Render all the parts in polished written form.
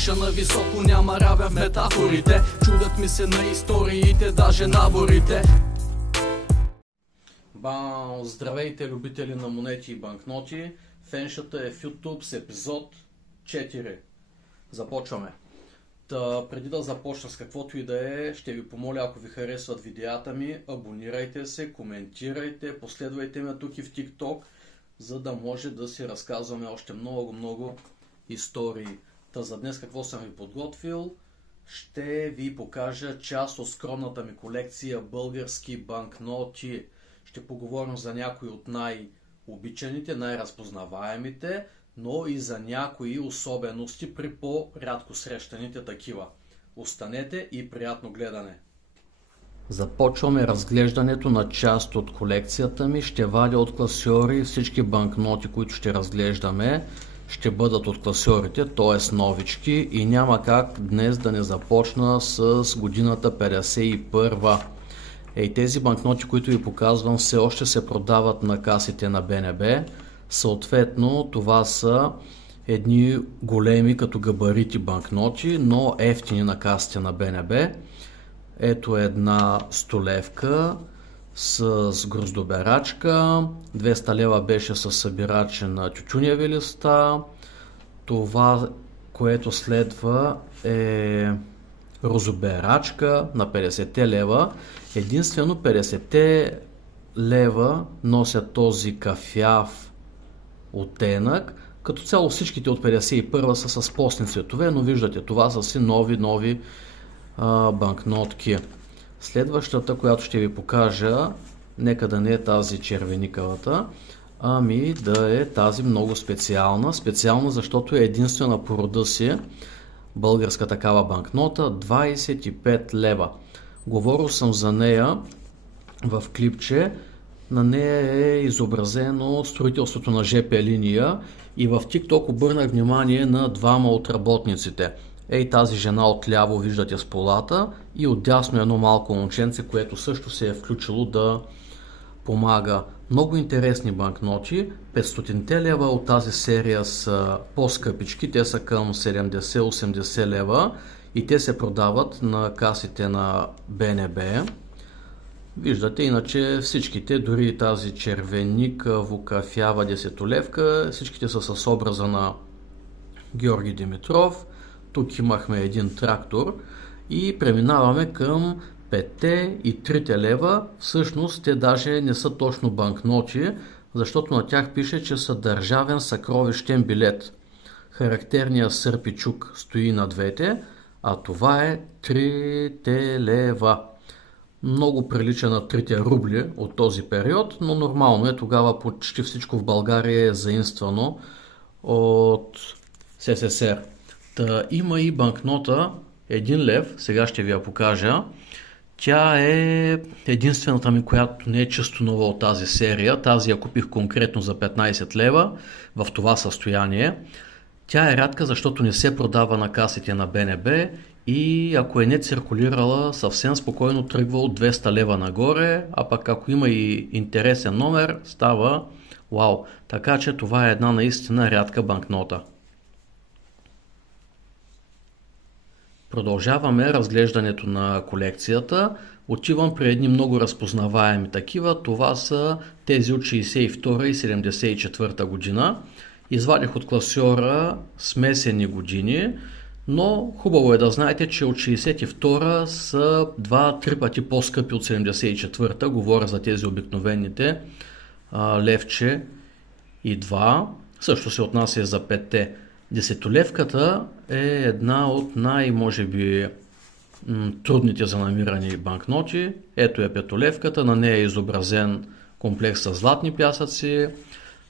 Феша на високо, няма равен в метафорите. Чудят ми се на историите, даже наборите. Здравейте, любители на монети и банкноти. Феншата е в YouTube с епизод 4. Започваме. Преди да започна с каквото и да е, ще ви помоля, ако ви харесват видеята ми, абонирайте се, коментирайте, последвайте ме тук и в TikTok, за да може да си разказваме още много истории. За днес какво съм ви подготвил? Ще ви покажа част от скромната ми колекция български банкноти. Ще поговорим за някои от най-обичаните, най-разпознаваемите, но и за някои особености при по-рядко срещаните такива. Останете и приятно гледане! Започваме разглеждането на част от колекцията ми. Ще вадя от класьори всички банкноти, които ще разглеждаме. Ще бъдат от класьорите, т.е. новички, и няма как днес да не започна с годината 51. Тези банкноти, които ви показвам, все още се продават на касите на БНБ. Съответно, това са едни големи като габарити банкноти, но ефтини на касите на БНБ. Ето една столевка с гроздоберачка, 200 лева беше с събирача на тютюневи листа. Това, което следва, е розоберачка на 50 лева. Единствено 50 лева носят този кафяв оттенък. Като цяло всичките от 51 са с постни цветове, но виждате, това са си нови банкнотки. Следващата, която ще ви покажа, нека да не е тази червеникавата, ами да е тази много специална. Специална, защото е единствена по рода си българска такава банкнота, 25 лева. Говорил съм за нея в клипче. На нея е изобразено строителството на ЖП линия и в TikTok обърнах внимание на двама от работниците. Тази жена отляво виждате с полата и отдясно едно малко момченце, което също се е включило да помага. Много интересни банкноти. 500 лева от тази серия са по-скъпички, те са към 70-80 лева и те се продават на касите на БНБ. Виждате, иначе всичките, дори и тази червеникаво кафява десетолевка, всичките са с образа на Георги Димитров. Тук имахме един трактор и преминаваме към 5 и 3 лева. Всъщност те даже не са точно банкноти, защото на тях пише, че са държавен съкровищен билет. Характерният сърп и чук стои на двете, а това е 3 лева. Много прилича на 3 рубли от този период, но нормално е, тогава почти всичко в България е заимствано от СССР. Има и банкнота 1 лев, сега ще ви я покажа. Тя е единствената ми, която не е чисто нова от тази серия. Тази я купих конкретно за 15 лева в това състояние. Тя е рядка, защото не се продава на касите на БНБ и ако е не циркулирала, съвсем спокойно тръгва от 200 лева нагоре, а пък ако има и интересен номер, става вау. Така че това е една наистина рядка банкнота. Продължаваме разглеждането на колекцията. Отивам при едни много разпознаваеми такива. Това са тези от 62 и 74 година. Извадих от класьора смесени години, но хубаво е да знаете, че от 62 са 2-3 пъти по-скъпи от 74. Говоря за тези обикновените левче и 2. Също се отнася за 5-те. Десетолевката е една от може би трудните за намиране банкноти. Ето е петолевката, на нея е изобразен комплекс с златни пясъци.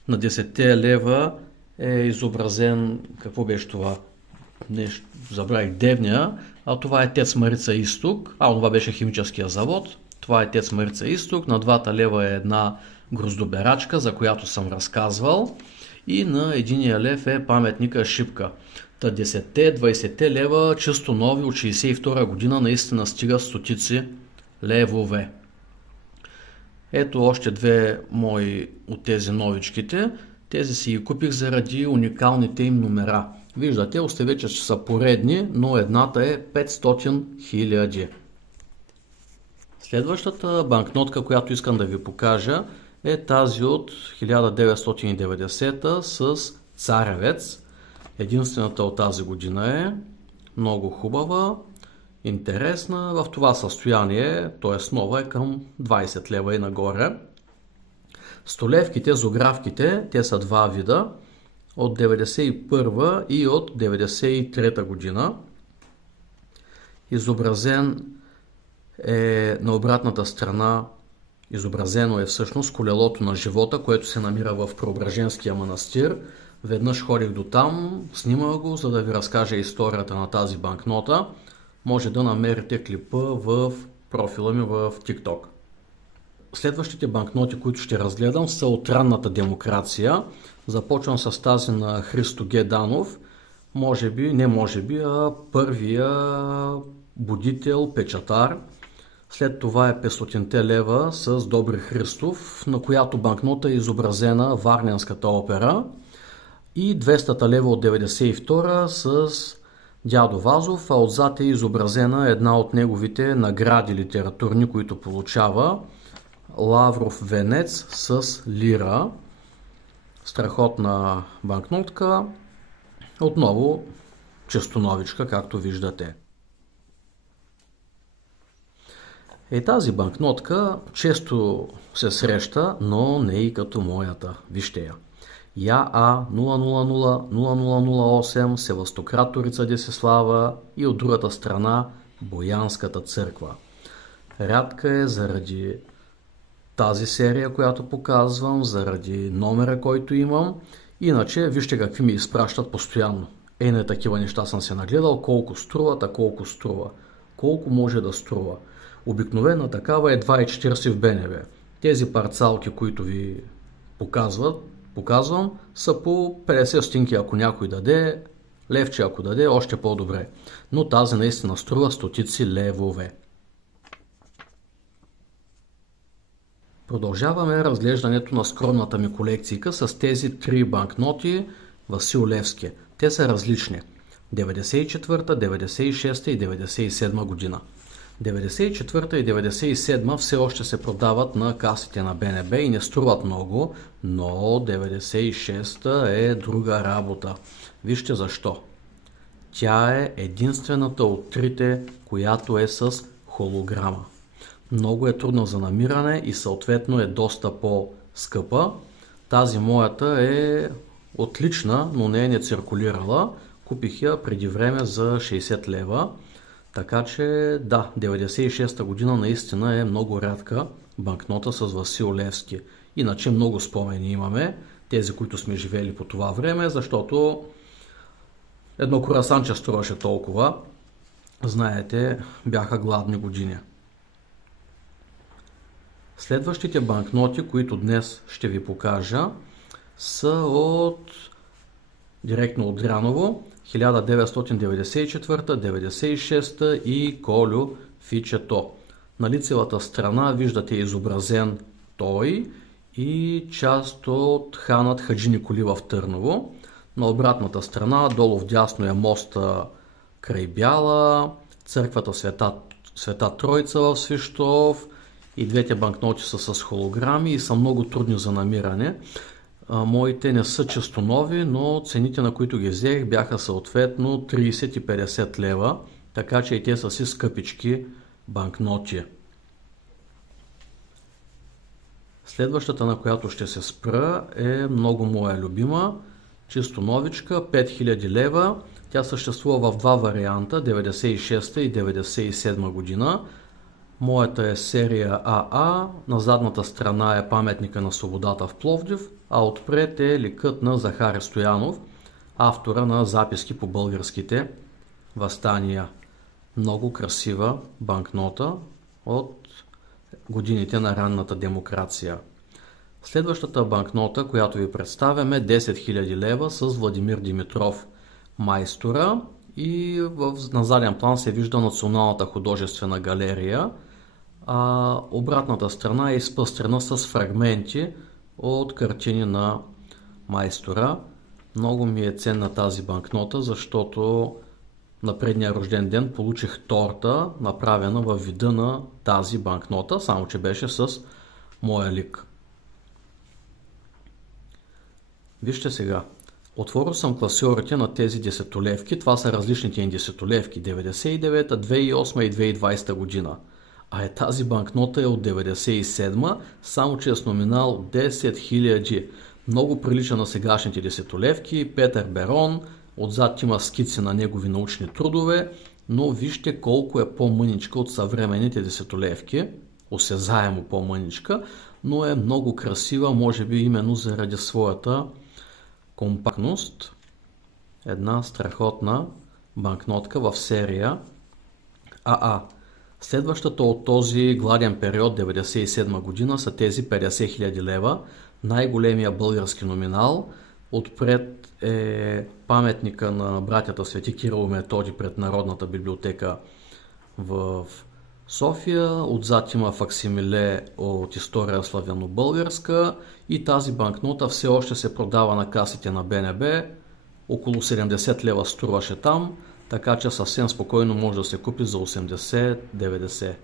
На 10 лева е изобразен, какво беше това? Нещо, забравих, Девня, а това е ТЕЦ Марица Изток, това беше химическия завод. Това е ТЕЦ Марица Изток, на 2 лева е една гроздоберачка, за която съм разказвал. И на 1 лев е паметника Шипка. 10-20 лева, чисто нови от 62 година, наистина стига стотици левове. Ето още две мои от тези новичките. Тези си ги купих заради уникалните им номера. Виждате, още вече ще са поредни, но едната е 500 000. Следващата банкнотка, която искам да ви покажа, е тази от 1990 с царевец. Единствената от тази година е много хубава, интересна, в това състояние, т.е. нова е към 20 лева и нагоре. Столевките, зографките, те са два вида, от 91 и от 93 година. Изобразен е на обратната страна, изобразено е всъщност колелото на живота, което се намира в Преображенския манастир. Веднъж ходих до там, снимах го, за да ви разкажа историята на тази банкнота. Може да намерите клипа в профила ми в TikTok. Следващите банкноти, които ще разгледам, са от ранната демокрация. Започвам с тази на Христо Г. Данов. Първия будител, печатар. След това е 500 лева с Добри Христов, на която банкнота е изобразена Варненската опера. И 200 лева от 92 с Дядо Вазов, а отзад е изобразена една от неговите награди литературни, които получава. Лавров венец с лира. Страхотна банкнотка. Отново чисто новичка, както виждате. Тази банкнотка често се среща, но не и като моята. Вижте я. ЯА 000-0008, Севастократорица Десислава и от другата страна Боянската църква. Рядка е заради тази серия, която показвам, заради номера, който имам. Иначе вижте какви ми изпращат постоянно. Не такива неща съм се нагледал, колко струва, колко струва. Колко може да струва. Обикновена такава е 2,40 в БНБ. Тези парцалки, които ви показвам, са по 50 стинки, ако някой даде, левче ако даде, още по-добре. Но тази наистина струва стотици левове. Продължаваме разглеждането на скромната ми колекцийка с тези три банкноти Васил Левски. Те са различни. 94, 96 и 97 година. 94 и 97 все още се продават на касите на БНБ и не струват много, но 96 е друга работа. Вижте защо. Тя е единствената от трите, която е с холограма. Много е трудна за намиране и съответно е доста по-скъпа. Тази моята е отлична, но не циркулирала. Купих я преди време за 60 лева. Така че да, 96-та година наистина е много рядка банкнота с Васил Левски. Иначе много спомени имаме, тези, които сме живели по това време, защото едно круасанче струваше толкова. Знаете, бяха гладни години. Следващите банкноти, които днес ще ви покажа, са директно от Дряново, 1994, 96 и Колю Фичето. На лицевата страна виждате изобразен той и част от ханът Хаджи Николи в Търново. На обратната страна, долу вдясно е моста край Бяла, църквата Света Тройца в Свищов и двете банкноти са с холограми и са много трудни за намиране. Моите не са чисто нови, но цените, на които ги взех, бяха съответно 30 и 50 лева, така че и те са си скъпички банкноти. Следващата, на която ще се спра, е много моя любима, чисто новичка, 5000 лева. Тя съществува в два варианта, 96 и 97 година. Моята е серия АА, на задната страна е паметника на свободата в Пловдив, а отпред е ликът на Захари Стоянов, автора на записки по българските въстания. Много красива банкнота от годините на ранната демокрация. Следващата банкнота, която ви представям, е 10 000 лева с Владимир Димитров, майстора, и на заден план се вижда Националната художествена галерия, а обратната страна е изпъстрена с фрагменти от картини на майстора. Много ми е ценна тази банкнота, защото на предния рожден ден получих торта, направена във вида на тази банкнота, само че беше с моя лик. Вижте сега. Отворил съм класьорите на тези десетолевки. Това са различните десетолевки. 99-та, 2008 и 2020 година. А тази банкнота е от 97, само че е с номинал 10 000. Много прилича на сегашните десетолевки. Петър Берон. Отзад има скици на негови научни трудове. Но вижте колко е по-мъничка от съвременните десетолевки. Осезаемо по-мъничка, но е много красива, може би именно заради своята компактност. Една страхотна банкнотка в серия АА. Следващата от този гладен период, 1997 година, са тези 50 000 лева. Най-големия български номинал. Отпред е паметника на братята Свети Кирил и Методи пред Народната библиотека в София. Отзад има факсимиле от история славяно-българска и тази банкнота все още се продава на касите на БНБ. Около 70 лева струваше там, така че съвсем спокойно може да се купи за 80-90.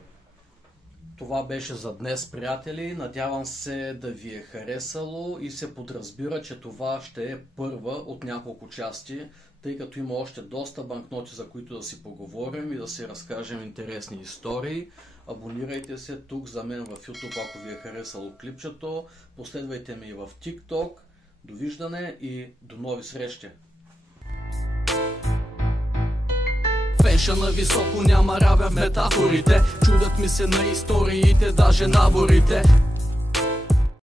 Това беше за днес, приятели. Надявам се да ви е харесало и се подразбира, че това ще е първа от няколко части, тъй като има още доста банкноти, за които да си поговорим и да си разкажем интересни истории. Абонирайте се тук за мен в YouTube, ако ви е харесало клипчето. Последвайте ме и в TikTok. Довиждане и до нови срещи! Фенша на високо, няма равен в метафорите. Чудят ми се на историите, даже наворите.